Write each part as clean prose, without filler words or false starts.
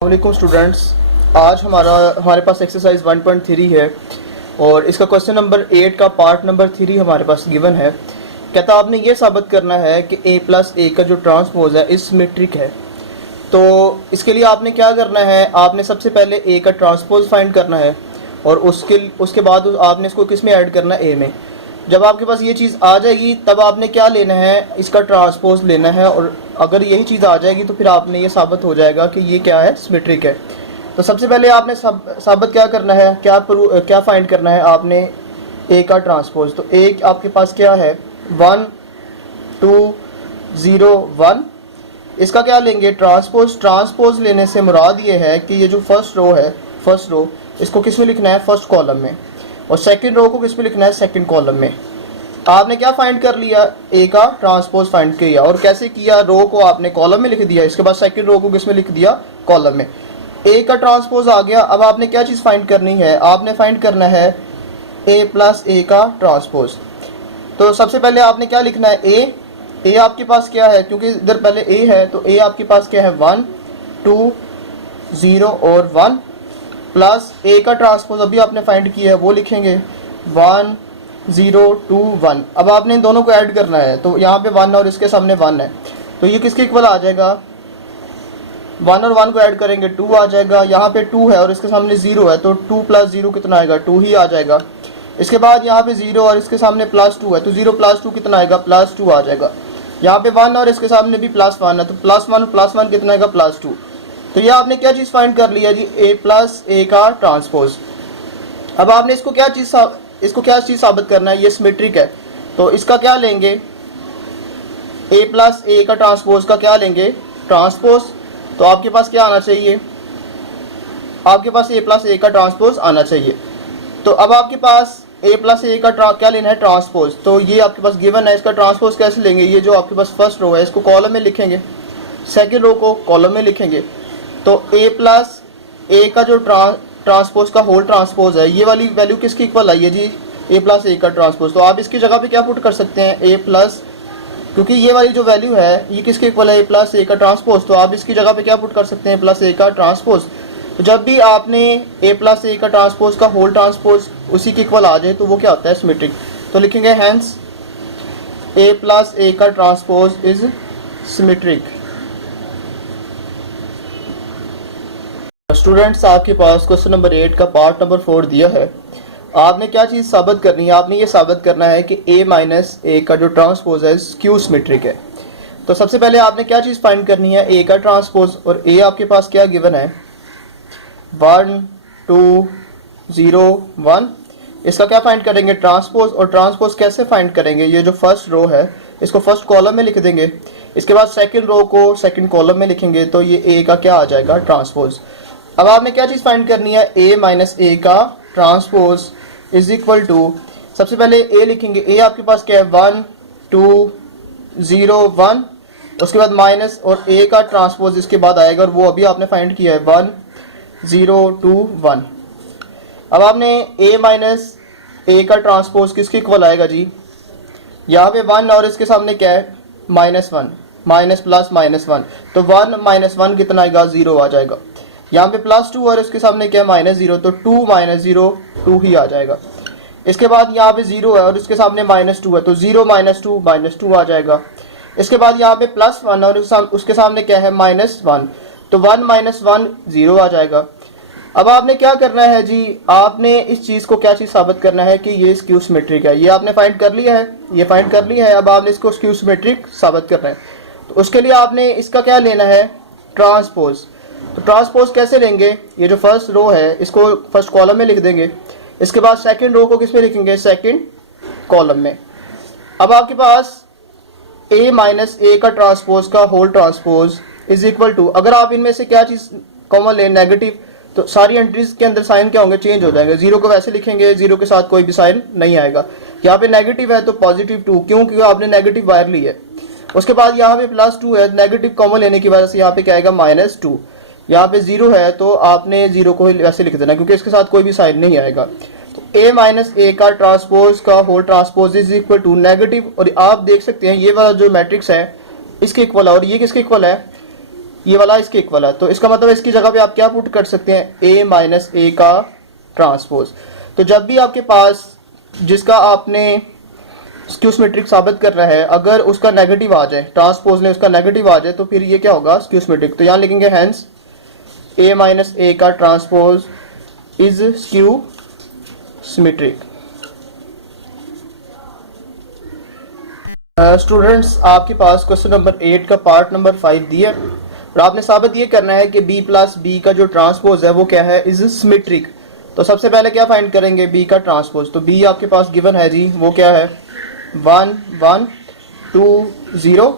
वालेकुम स्टूडेंट्स, आज हमारे पास एक्सरसाइज 1.3 है और इसका क्वेश्चन नंबर 8 का पार्ट नंबर 3 हमारे पास गिवन है। कहता आपने ये साबित करना है कि a प्लस ए का जो ट्रांसपोज है इस सिमेट्रिक है। तो इसके लिए आपने क्या करना है, आपने सबसे पहले a का ट्रांसपोज फाइंड करना है और उसके बाद आपने इसको किस में ऐड करना है, a में। जब आपके पास ये चीज़ आ जाएगी तब आपने क्या लेना है, इसका ट्रांसपोज लेना है और अगर यही चीज़ आ जाएगी तो फिर आपने ये साबित हो जाएगा कि ये क्या है, सिमेट्रिक है। तो सबसे पहले आपने साबित क्या करना है, क्या फाइंड करना है आपने, ए का ट्रांसपोज। तो ए आपके पास क्या है, 1 2 0 1। इसका क्या लेंगे, ट्रांसपोज लेने से मुराद ये है कि ये जो फर्स्ट रो इसको किस में लिखना है, फर्स्ट कॉलम में, और सेकंड रो को किस में लिखना है, सेकंड कॉलम में। आपने क्या फाइंड कर लिया, ए का ट्रांसपोज फाइंड किया। और कैसे किया, रो को आपने कॉलम में लिख दिया, इसके बाद सेकंड रो को किस में लिख दिया, कॉलम में। ए का ट्रांसपोज आ गया। अब आपने क्या चीज़ फाइंड करनी है, आपने फाइंड करना है ए प्लस ए का ट्रांसपोज। तो सबसे पहले आपने क्या लिखना है, ए आपके पास क्या है, क्योंकि इधर पहले ए है तो ए आपके पास क्या है, 1 2 0 और 1 प्लस ए का ट्रांसपोज अभी आपने फाइंड किया है वो लिखेंगे 1 0 2 1। अब आपने इन दोनों को ऐड करना है, तो यहाँ पे 1 और इसके सामने 1 है तो ये किसके इक्वल आ जाएगा, 1 और 1 को ऐड करेंगे 2 आ जाएगा। यहाँ पे 2 है और इसके सामने 0 है तो 2 प्लस 0 कितना आएगा, 2 ही आ जाएगा। इसके बाद यहाँ पे 0 और इसके सामने प्लस 2 है तो 0 प्लस 2 कितना आएगा, प्लस 2 आ जाएगा। यहाँ पे 1 और इसके सामने भी प्लस 1 है तो प्लस 1 कितना आएगा, प्लस 2। तो ये आपने क्या चीज़ फाइंड कर लिया जी, ए प्लस ए का ट्रांसपोज। अब आपने इसको क्या चीज़ साबित करना है, ये सिमेट्रिक है। तो इसका क्या लेंगे, ए प्लस ए का ट्रांसपोज का क्या लेंगे, ट्रांसपोज। तो आपके पास क्या आना चाहिए, आपके पास ए प्लस ए का ट्रांसपोज आना चाहिए। तो अब आपके पास ए प्लस ए का क्या लेना है, ट्रांसपोज। तो ये आपके पास गिवन है, इसका ट्रांसपोज कैसे लेंगे, ये जो आपके पास फर्स्ट रो है इसको कॉलम में लिखेंगे, सेकेंड रो को कॉलम में लिखेंगे। तो ए प्लस ए का जो ट्रांसपोज का होल ट्रांसपोज है, ये वाली वैल्यू किसकी इक्वल आई है जी, ए प्लस ए का ट्रांसपोज। तो आप इसकी जगह पे क्या पुट कर सकते हैं, ए प्लस, क्योंकि ये वाली जो वैल्यू है ये किसके इक्वल है, ए प्लस ए का ट्रांसपोज। तो आप इसकी जगह पे क्या पुट कर सकते हैं, प्लस ए का ट्रांसपोज। तो जब भी आपने ए प्लस ए का ट्रांसपोज का होल ट्रांसपोज उसी के इक्वल आ जाए तो वो क्या होता है, सिमेट्रिक। तो लिखेंगे हैंस ए प्लस ए का ट्रांसपोज इज सिमेट्रिक। स्टूडेंट्स, आपके पास क्वेश्चन नंबर 8 का पार्ट नंबर 4 दिया है। आपने क्या चीज़ साबित करनी है, आपने ये साबित करना है कि a माइनस ए का जो ट्रांसपोज है स्क्यू सिमेट्रिक है। तो सबसे पहले आपने क्या चीज़ फाइंड करनी है, a का ट्रांसपोज। और a आपके पास क्या गिवन है, 1 2 0 1। इसका क्या फाइंड करेंगे, ट्रांसपोज। और ट्रांसपोज कैसे फाइंड करेंगे, ये जो फर्स्ट रो है इसको फर्स्ट कॉलम में लिख देंगे, इसके बाद सेकेंड रो को सेकेंड कॉलम में लिखेंगे, तो ये a का क्या आ जाएगा, ट्रांसपोज। अब आपने क्या चीज़ फाइंड करनी है, a माइनस ए का ट्रांसपोज इज इक्वल टू, सबसे पहले a लिखेंगे, a आपके पास क्या है, 1 2 0 1। उसके बाद माइनस और a का ट्रांसपोज इसके बाद आएगा और वो अभी आपने फाइंड किया है 1 0 2 1। अब आपने a माइनस ए का ट्रांसपोज किसके इक्वल आएगा जी, यहाँ पे 1 और इसके सामने क्या है, -1, माइनस प्लस -1, तो 1 माइनस 1 कितना आएगा, 0 आ जाएगा। यहाँ पे +2 और इसके सामने क्या है, -0, तो 2 - 0 2 ही आ जाएगा। इसके बाद यहाँ पे 0 है और इसके सामने -2 है तो 0 - 2 आ जाएगा। इसके बाद यहाँ पे +1 और उसके सामने क्या है, -1, तो 1 - 1 0 आ जाएगा। अब आपने क्या करना है जी, आपने इस चीज़ को क्या चीज़ साबित करना है कि ये स्क्यू सिमेट्रिक है। ये आपने फाइंड कर लिया है, ये फाइंड कर लिया है। अब आपने इसको स्क्यू सिमेट्रिक साबित करना है, तो उसके लिए आपने इसका क्या लेना है, ट्रांसपोज। तो ट्रांसपोज कैसे लेंगे, ये जो फर्स्ट रो है इसको फर्स्ट कॉलम में लिख देंगे, इसके बाद सेकंड रो को किस में लिखेंगे, सेकंड कॉलम में। अब आपके पास a माइनस ए का ट्रांसपोज का whole transpose is equal to, अगर आप इनमें से क्या चीज़ कॉमन लें, नेगेटिव, तो सारी एंट्रीज के अंदर साइन क्या होंगे, चेंज हो जाएंगे। 0 को वैसे लिखेंगे, 0 के साथ कोई भी साइन नहीं आएगा। यहाँ पे नेगेटिव है तो +2, क्योंकि आपने नेगेटिव वायर ली है। उसके बाद यहाँ पे +2 है, नेगेटिव कॉमन लेने की वजह से यहाँ पे क्या आएगा, -2। यहाँ पे 0 है तो आपने 0 को ऐसे लिख देना क्योंकि इसके साथ कोई भी साइन नहीं आएगा। तो a माइनस ए का ट्रांसपोज का whole transpose is equal to negative, और आप देख सकते हैं ये वाला जो मैट्रिक्स है इसके इक्वल है, और ये किसके इक्वल है, ये वाला इसके इक्वल है, तो इसका मतलब इसकी जगह पे आप क्या पुट कर सकते हैं, a माइनस ए का ट्रांसपोज। तो जब भी आपके पास जिसका आपने स्क्यू सिमेट्रिक साबित करना है, अगर उसका नेगेटिव आ जाए, ट्रांसपोज ने उसका नेगेटिव आ जाए, तो फिर ये क्या होगा, स्क्यू सिमेट्रिक। तो यहाँ लिखेंगे हेंस a माइनस ए का transpose is skew symmetric. Students आपके पास क्वेश्चन नंबर 8 का पार्ट नंबर 5 दिया और आपने साबित ये करना है कि b प्लस बी का जो ट्रांसपोज है वो क्या है, इज सिमेट्रिक। तो सबसे पहले क्या फाइंड करेंगे, b का ट्रांसपोज। तो b आपके पास गिवन है जी, वो क्या है 1 1 2 0।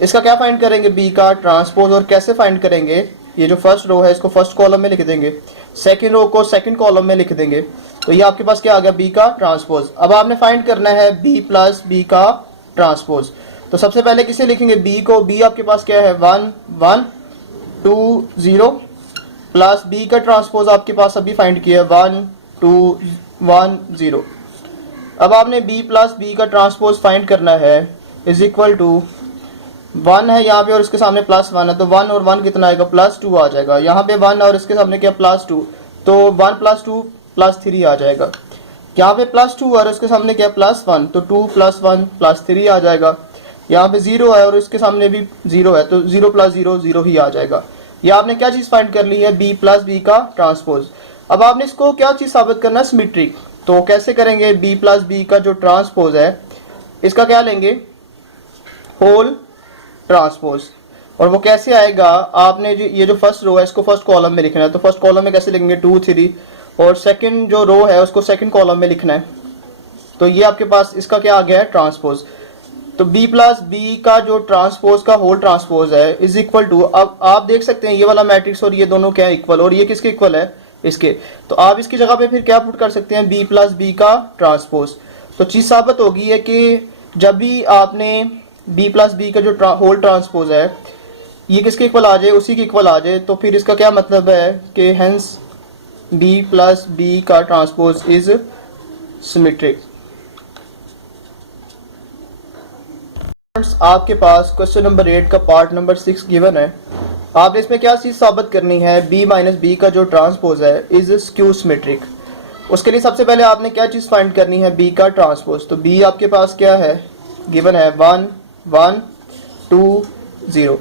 इसका क्या फाइंड करेंगे, b का ट्रांसपोज। और कैसे फाइंड करेंगे, ये जो फर्स्ट रो है इसको फर्स्ट कॉलम में लिख देंगे, सेकेंड रो को सेकेंड कॉलम में लिख देंगे। तो ये आपके पास क्या आ गया, b का ट्रांसपोज। अब आपने फाइंड करना है b प्लस बी का ट्रांसपोज। तो सबसे पहले किसे लिखेंगे, b को। b आपके पास क्या है 1 1 2 0 प्लस b का ट्रांसपोज आपके पास अभी फाइंड किया 1 2 1 0। अब आपने b प्लस बी का ट्रांसपोज फाइंड करना है, इज इक्वल टू 1 है यहाँ पे और इसके सामने प्लस 1 है, तो 1 और 1 कितना आएगा, प्लस 2 आ जाएगा। यहाँ पे 1 और इसके सामने क्या प्लस 2, तो 1 प्लस 2 प्लस 3 आ जाएगा। यहाँ पे प्लस 2 और इसके सामने क्या प्लस 1, तो 2 प्लस 1 प्लस 3 आ जाएगा। यहाँ पे 0 है और इसके सामने भी 0 है, तो 0 प्लस 0 0 ही आ जाएगा। ये आपने क्या चीज़ फाइंड कर ली है, b प्लस बी का ट्रांसपोज। अब आपने इसको क्या चीज़ साबित करना है, सिमेट्रिक। तो कैसे करेंगे, b प्लस बी का जो ट्रांसपोज है इसका क्या लेंगे, होल ट्रांसपोज। और वो कैसे आएगा, आपने जो ये जो फर्स्ट रो है इसको फर्स्ट कॉलम में लिखना है। तो फर्स्ट कॉलम में कैसे लिखेंगे 2 3, और सेकंड जो रो है उसको सेकंड कॉलम में लिखना है। तो ये आपके पास इसका क्या आ गया है, ट्रांसपोज। तो b प्लस बी का जो ट्रांसपोज का होल ट्रांसपोज है इज इक्वल टू, अब आप देख सकते हैं ये वाला मैट्रिक्स और ये दोनों क्या है, इक्वल। और ये किसके इक्वल है, इसके। तो आप इसकी जगह पे फिर क्या पुट कर सकते हैं, b प्लस बी का ट्रांसपोज। तो चीज साबित होगी है कि जब भी आपने b प्लस बी का जो होल ट्रांसपोज है ये किसके इक्वल आ जाए, उसी के इक्वल आ जाए, तो फिर इसका क्या मतलब है कि हेंस b प्लस बी का ट्रांसपोज इज सिमेट्रिक। आपके पास क्वेश्चन नंबर 8 का पार्ट नंबर 6 गिवन है। आपने इसमें क्या चीज साबित करनी है, b माइनस बी का जो ट्रांसपोज है इज स्क्यू सिमेट्रिक। उसके लिए सबसे पहले आपने क्या चीज फाइंड करनी है, b का ट्रांसपोज। तो b आपके पास क्या है, गिवन है 1 1 2 0।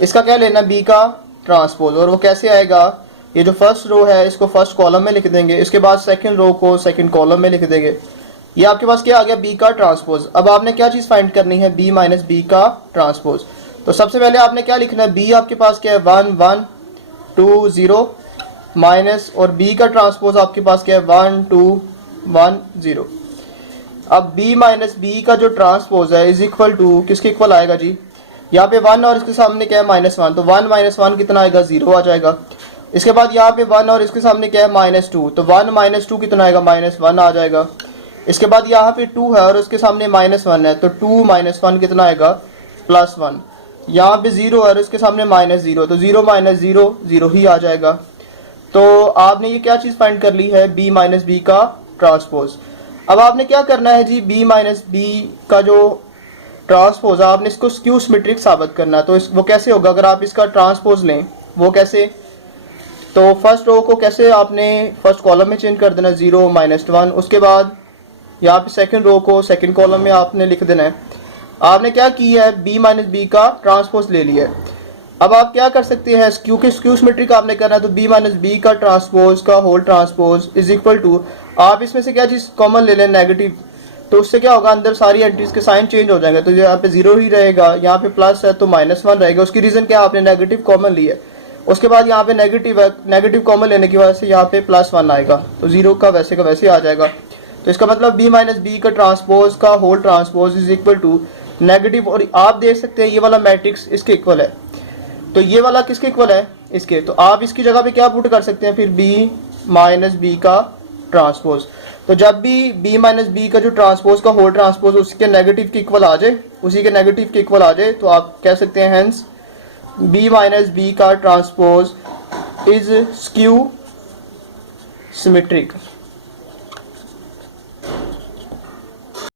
इसका क्या लेना, b का ट्रांसपोज। और वो कैसे आएगा, ये जो फर्स्ट रो है इसको फर्स्ट कॉलम में लिख देंगे, इसके बाद सेकंड रो को सेकंड कॉलम में लिख देंगे। ये आपके पास क्या आ गया, b का ट्रांसपोज। अब आपने क्या चीज फाइंड करनी है, b माइनस बी का ट्रांसपोज। तो सबसे पहले आपने क्या लिखना है, b आपके पास क्या है 1 1 2 0 माइनस, और b का ट्रांसपोज आपके पास क्या है 1 2 1 0। अब b माइनस बी का जो ट्रांसपोज है इज इक्वल टू किसके इक्वल आएगा जी, यहाँ पे 1 और इसके सामने क्या है -1, तो 1 माइनस 1 कितना आएगा, 0 आ जाएगा। इसके बाद यहाँ पे 1 और इसके सामने क्या है -2, तो 1 माइनस 2 कितना आएगा, -1 आ जाएगा। इसके बाद यहाँ पे 2 है और उसके सामने -1 है, तो 2 माइनस 1 कितना आएगा, +1। यहाँ पे 0 है और इसके सामने -0, तो 0 माइनस 0 0 ही आ जाएगा। तो आपने ये क्या चीज़ फाइंड कर ली है, b माइनस बी का ट्रांसपोज। अब आपने क्या करना है जी, b माइनस बी का जो ट्रांसपोज है आपने इसको स्क्यू सिमेट्रिक साबित करना है। तो वो कैसे होगा, अगर आप इसका ट्रांसपोज लें, वो कैसे, तो फर्स्ट रो को कैसे आपने फर्स्ट कॉलम में चेंज कर देना, 0 -1। उसके बाद यहाँ पे सेकंड रो को सेकंड कॉलम में आपने लिख देना है। आपने क्या किया है, b माइनस बी का ट्रांसपोज ले लिया है। अब आप क्या कर सकते हैं, क्योंकि स्क्यू सिमेट्रिक आपने करना है, तो b माइनस बी का ट्रांसपोज का whole transpose is equal to, आप इसमें से क्या चीज़ कॉमन ले लें, नेगेटिव। तो उससे क्या होगा, अंदर सारी एंट्रीज के साइन चेंज हो जाएंगे। तो यहाँ पे 0 ही रहेगा, यहाँ पे प्लस है तो -1 रहेगा। उसकी रीजन क्या, आपने नेगेटिव कॉमन लिया है। उसके बाद यहाँ पे नेगेटिव है, नेगेटिव कॉमन लेने की वजह से यहाँ पे +1 आएगा, तो 0 का वैसे आ जाएगा। तो इसका मतलब b माइनस बी का ट्रांसपोज का whole transpose is equal to negative. और आप देख सकते हैं ये वाला मैट्रिक्स इसके इक्वल है, तो ये वाला किसके इक्वल है, इसके। तो आप इसकी जगह पे क्या पुट कर सकते हैं फिर, b माइनस बी का ट्रांसपोज। तो जब भी b माइनस बी का जो ट्रांसपोज का होल ट्रांसपोज उसके नेगेटिव के इक्वल आ जाए, उसी के नेगेटिव के इक्वल आ जाए, तो आप कह सकते हैं हेंस b माइनस बी का ट्रांसपोज इज स्क्यू सिमेट्रिक।